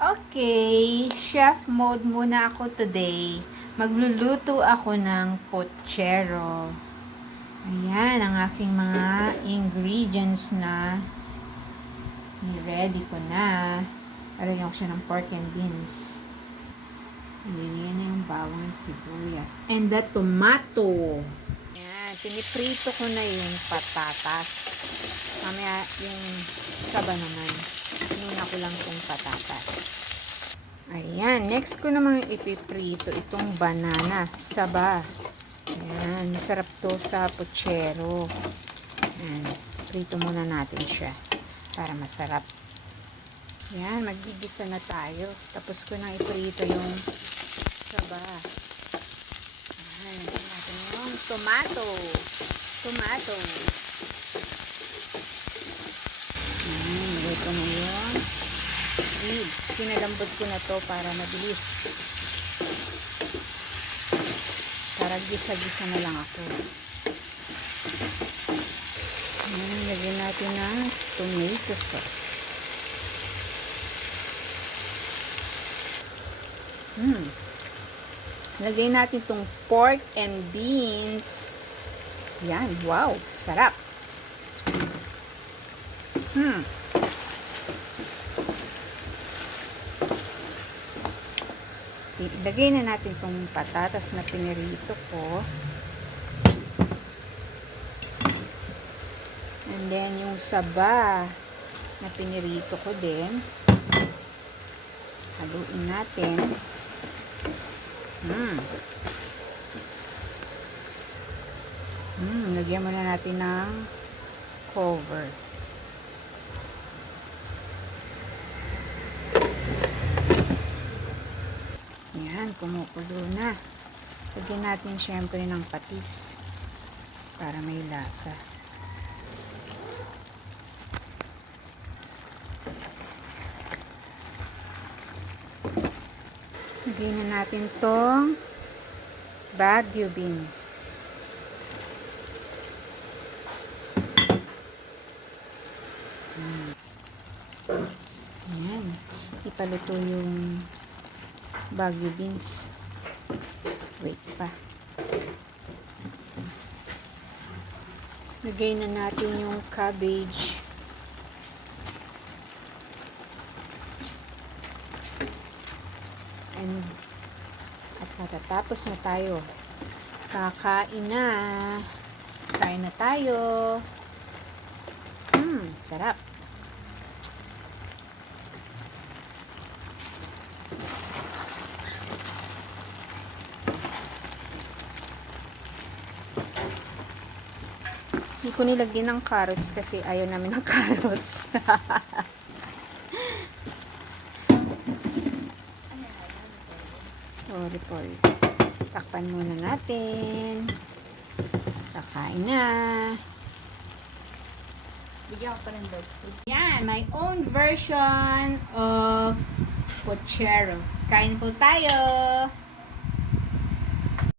Okay, chef mode muna ako today. Magluluto ako ng pochero. Ayan ang aking mga ingredients na ready ko na. Lagyan ko siya ng pork and beans. Lagyan na yung bawang sibuyas. And the tomato. Ayan, piniprito ko na yung patatas. Mamaya yung saba naman. Muna ko lang itong patatas. Ayan, next ko namang ipiprito itong banana, saba. Ayan, masarap to sa pochero. Ayan, prito muna natin siya para masarap. Ayan, magigisa na tayo. Tapos ko nang iprito yung saba. Ayan, natin yung tomato. Tomato. Ayan, lagay ko na yung ribs. Pinalambot ko na to para mabilis. Para gisa-gisa na lang ako. Ayan, lagyan natin ng tomato sauce. Lagyan natin itong pork and beans. Yan, wow, sarap. Ilagay na natin itong patatas na pinirito ko. And then, yung saba na pinirito ko din. Haluin natin. Lagyan muna natin ng cover. Yan, kumukulo na. Lagyan natin syempre ng patis para may lasa. Lagyan na natin tong Baguio beans. Ayan. Ipaluto yung Baguio beans. Wait pa. Lagay na natin yung cabbage. At matatapos na tayo. Kakain na. Kain na tayo. Sarap. Hindi ko nilagyan ng carrots kasi ayaw namin ng carrots. Sorry. Takpan muna natin. Kakain na. Bigyan ko pa rin daw. Yan, my own version of pochero. Kain po tayo.